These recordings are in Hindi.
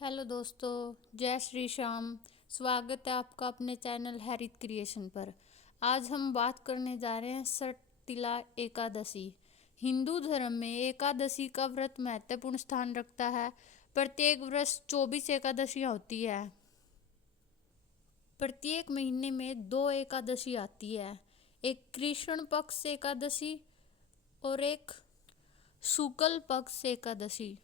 हेलो दोस्तों, जय श्री श्याम। स्वागत है आपका अपने चैनल हैरित क्रिएशन पर। आज हम बात करने जा रहे हैं षठ तिला एकादशी। हिंदू धर्म में एकादशी का व्रत महत्वपूर्ण स्थान रखता है। प्रत्येक वर्ष 24 एकादशियाँ होती है। प्रत्येक महीने में 2 एकादशी आती है, एक कृष्ण पक्ष एकादशी और एक शुक्ल पक्ष एकादशी।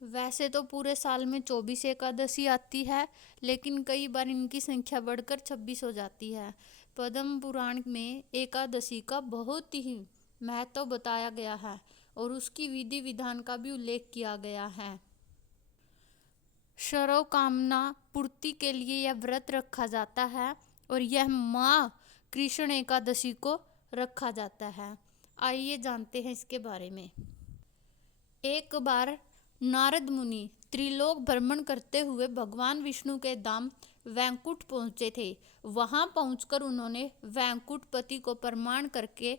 वैसे तो पूरे साल में 24 एकादशी आती है, लेकिन कई बार इनकी संख्या बढ़कर 26 हो जाती है। पद्म पुराण में एकादशी का बहुत ही महत्व बताया गया है और उसकी विधि विधान का भी उल्लेख किया गया है। सर्व कामना पूर्ति के लिए यह व्रत रखा जाता है और यह माँ कृष्ण एकादशी को रखा जाता है। आइए जानते हैं इसके बारे में। एक बार नारद मुनि त्रिलोक भ्रमण करते हुए भगवान विष्णु के धाम वैकुंठ पहुंचे थे। वहां पहुंचकर उन्होंने वैकुंठपति को प्रणाम करके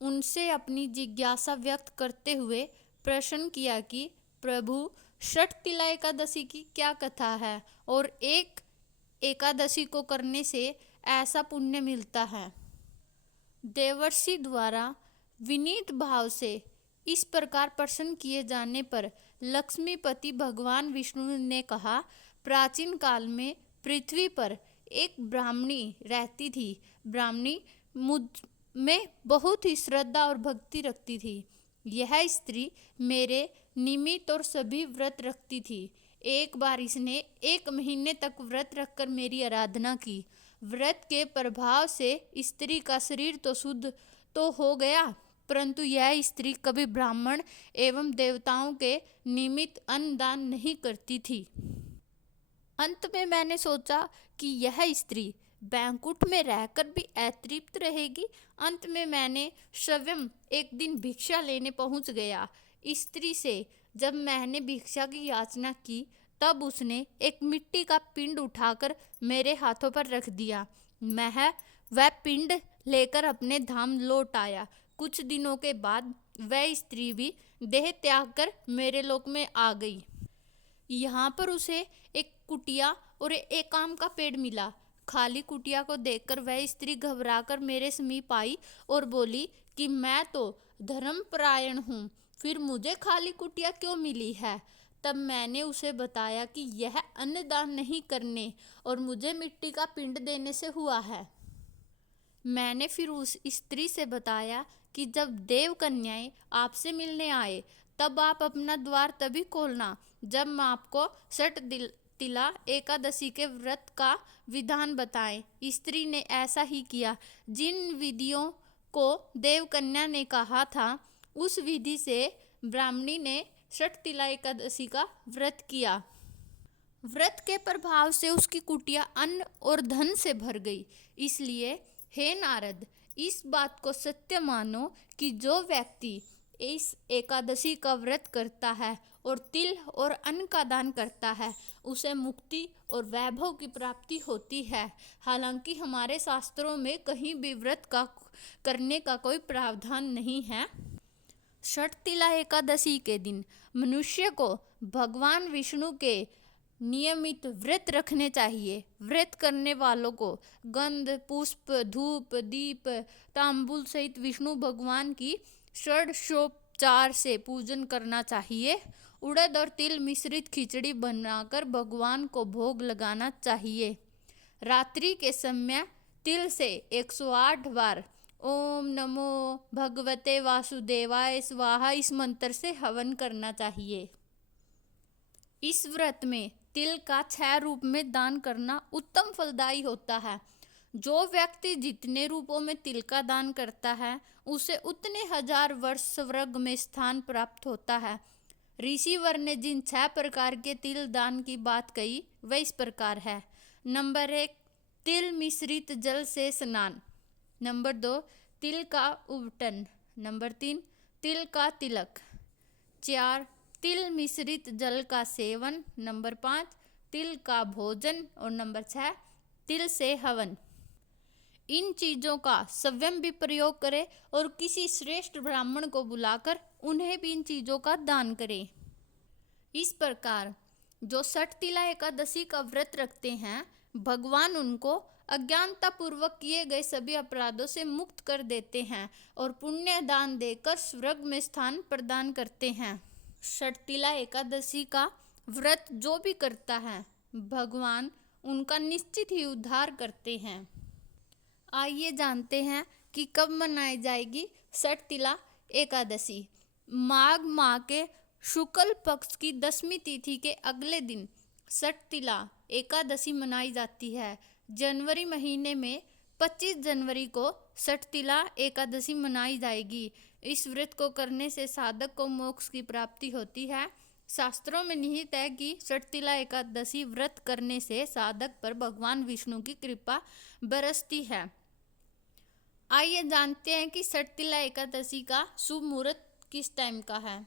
उनसे अपनी जिज्ञासा व्यक्त करते हुए प्रश्न किया कि प्रभु, षठ तिला एकादशी की क्या कथा है और एक एकादशी को करने से ऐसा पुण्य मिलता है। देवर्षि द्वारा विनीत भाव से इस प्रकार प्रश्न किए जाने पर लक्ष्मीपति भगवान विष्णु ने कहा, प्राचीन काल में पृथ्वी पर एक ब्राह्मणी रहती थी। ब्राह्मणी मुझ में बहुत ही श्रद्धा और भक्ति रखती थी। यह स्त्री मेरे निमित्त और सभी व्रत रखती थी। एक बार इसने 1 महीने तक व्रत रखकर मेरी आराधना की। व्रत के प्रभाव से स्त्री का शरीर तो शुद्ध तो हो गया, परंतु यह स्त्री कभी ब्राह्मण एवं देवताओं के निमित्त अन्नदान नहीं करती थी। अंत में मैंने सोचा कि यह स्त्री वैकुंठ में रहकर भी अतृप्त रहेगी। अंत में मैंने स्वयं एक दिन भिक्षा लेने पहुंच गया। स्त्री से जब मैंने भिक्षा की याचना की, तब उसने एक मिट्टी का पिंड उठाकर मेरे हाथों पर रख दिया। मैं वह पिंड लेकर अपने धाम लौट आया। कुछ दिनों के बाद वह स्त्री भी देह त्याग कर मेरे लोक में आ गई। यहाँ पर उसे एक कुटिया और एक आम का पेड़ मिला। खाली कुटिया को देखकर वह स्त्री घबराकर मेरे समीप आई और बोली कि मैं तो धर्मपरायण हूँ, फिर मुझे खाली कुटिया क्यों मिली है। तब मैंने उसे बताया कि यह अन्नदान नहीं करने और मुझे मिट्टी का पिंड देने से हुआ है। मैंने फिर उस स्त्री से बताया कि जब देव कन्याएं आपसे मिलने आए, तब आप अपना द्वार तभी खोलना जब मैं आपको षठ तिला एकादशी के व्रत का विधान बताएं। स्त्री ने ऐसा ही किया। जिन विधियों को देव कन्या ने कहा था, उस विधि से ब्राह्मणी ने षठ तिला एकादशी का व्रत किया। व्रत के प्रभाव से उसकी कुटिया अन्न और धन से भर गई। इसलिए हे नारद, इस बात को सत्य मानो कि जो व्यक्ति इस एकादशी का व्रत करता है और तिल और अन्न का दान करता है, उसे मुक्ति और वैभव की प्राप्ति होती है। हालांकि हमारे शास्त्रों में कहीं भी व्रत का करने का कोई प्रावधान नहीं है। षठ तिला एकादशी के दिन मनुष्य को भगवान विष्णु के नियमित व्रत रखने चाहिए। व्रत करने वालों को गंध, पुष्प, धूप, दीप, तांबूल सहित विष्णु भगवान की षोडशोपचार से पूजन करना चाहिए। उड़द और तिल मिश्रित खिचड़ी बनाकर भगवान को भोग लगाना चाहिए। रात्रि के समय तिल से 108 बार ओम नमो भगवते वासुदेवाय स्वाहा इस मंत्र से हवन करना चाहिए। इस व्रत में तिल का 6 रूप में दान करना उत्तम फलदायी होता है। जो व्यक्ति जितने रूपों में तिल का दान करता है, उसे उतने 1000 वर्ष स्वर्ग में स्थान प्राप्त होता है। ऋषिवर ने जिन 6 प्रकार के तिल दान की बात कही, वह इस प्रकार है। नंबर 1, तिल मिश्रित जल से स्नान। नंबर 2, तिल का उबटन। नंबर 3, तिल का तिलक। 4, तिल मिश्रित जल का सेवन। नंबर 5, तिल का भोजन। और नंबर 6, तिल से हवन। इन चीज़ों का स्वयं भी प्रयोग करें और किसी श्रेष्ठ ब्राह्मण को बुलाकर उन्हें भी इन चीज़ों का दान करें। इस प्रकार जो षटतिला एकादशी का व्रत रखते हैं, भगवान उनको अज्ञानता पूर्वक किए गए सभी अपराधों से मुक्त कर देते हैं और पुण्य दान देकर स्वर्ग में स्थान प्रदान करते हैं। षटतिला एकादशी का व्रत जो भी करता है, भगवान उनका निश्चित ही उद्धार करते हैं। आइए जानते हैं कि कब मनाई जाएगी षटतिला एकादशी। माघ माह के शुक्ल पक्ष की 10वीं तिथि के अगले दिन षटतिला एकादशी मनाई जाती है। जनवरी महीने में 25 जनवरी को षटतिला एकादशी मनाई जाएगी। इस व्रत को करने से साधक को मोक्ष की प्राप्ति होती है। शास्त्रों में निहित है कि षटतिला एकादशी व्रत करने से साधक पर भगवान विष्णु की कृपा बरसती है। आइए जानते हैं कि षटतिला एकादशी का शुभ मुहूर्त किस टाइम का है।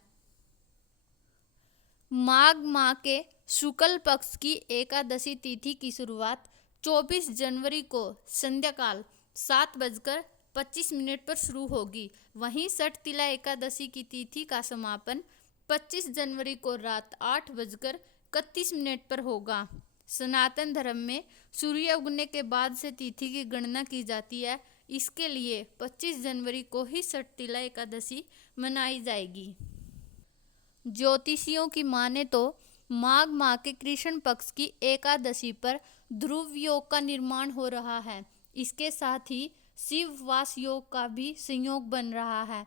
माघ माह के शुक्ल पक्ष की एकादशी तिथि की शुरुआत 24 जनवरी को संध्याकाल 7:25 पर शुरू होगी। वहीं षटतिला एकादशी की तिथि का समापन 25 जनवरी को रात 8:31 पर होगा। सनातन धर्म में सूर्य उगने के बाद से तिथि की गणना की जाती है। इसके लिए 25 जनवरी को ही षटतिला एकादशी मनाई जाएगी। ज्योतिषियों की माने तो माघ माह के कृष्ण पक्ष की एकादशी पर ध्रुव योग का निर्माण हो रहा है। इसके साथ ही शिव वास योग का भी संयोग बन रहा है।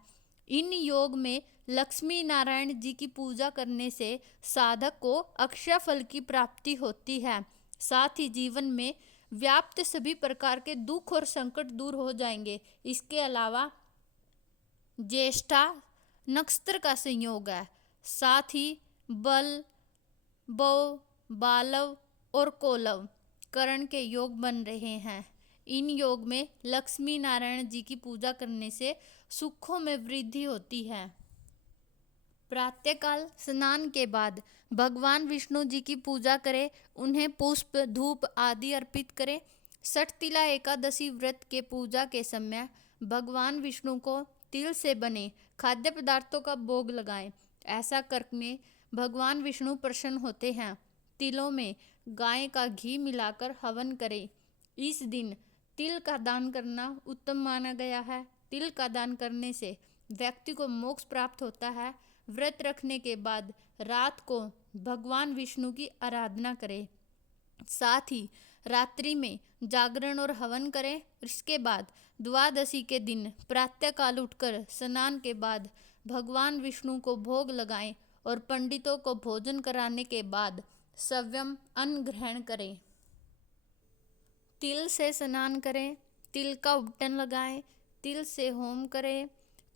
इन योग में लक्ष्मी नारायण जी की पूजा करने से साधक को अक्षय फल की प्राप्ति होती है। साथ ही जीवन में व्याप्त सभी प्रकार के दुख और संकट दूर हो जाएंगे। इसके अलावा ज्येष्ठा नक्षत्र का संयोग है। साथ ही बल, बौ, बालव और कोलव करण के योग बन रहे हैं। इन योग में लक्ष्मी नारायण जी की पूजा करने से सुखों में वृद्धि होती है। प्रातःकाल स्नान के बाद भगवान विष्णु जी की पूजा करें, उन्हें पुष्प, धूप आदि अर्पित करें। षटतिला एकादशी व्रत के पूजा के समय भगवान विष्णु को तिल से बने खाद्य पदार्थों का भोग लगाएं। ऐसा करने भगवान विष्णु प्रसन्न होते हैं। तिलों में गाय का घी मिलाकर हवन करें। इस दिन तिल का दान करना उत्तम माना गया है। तिल का दान करने से व्यक्ति को मोक्ष प्राप्त होता है। व्रत रखने के बाद रात को भगवान विष्णु की आराधना करें। साथ ही रात्रि में जागरण और हवन करें। इसके बाद द्वादशी के दिन प्रातःकाल उठकर स्नान के बाद भगवान विष्णु को भोग लगाएं और पंडितों को भोजन कराने के बाद सव्यम अन्न ग्रहण करें। तिल से स्नान करें, तिल का उबटन लगाएं, तिल से होम करें,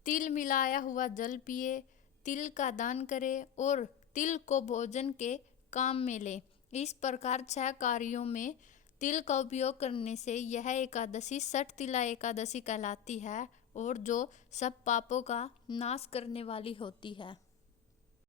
तिल मिलाया हुआ जल पिए, तिल का दान करें और तिल को भोजन के काम में लें। इस प्रकार 6 कार्यों में तिल का उपयोग करने से यह एकादशी षटतिला एकादशी कहलाती है और जो सब पापों का नाश करने वाली होती है।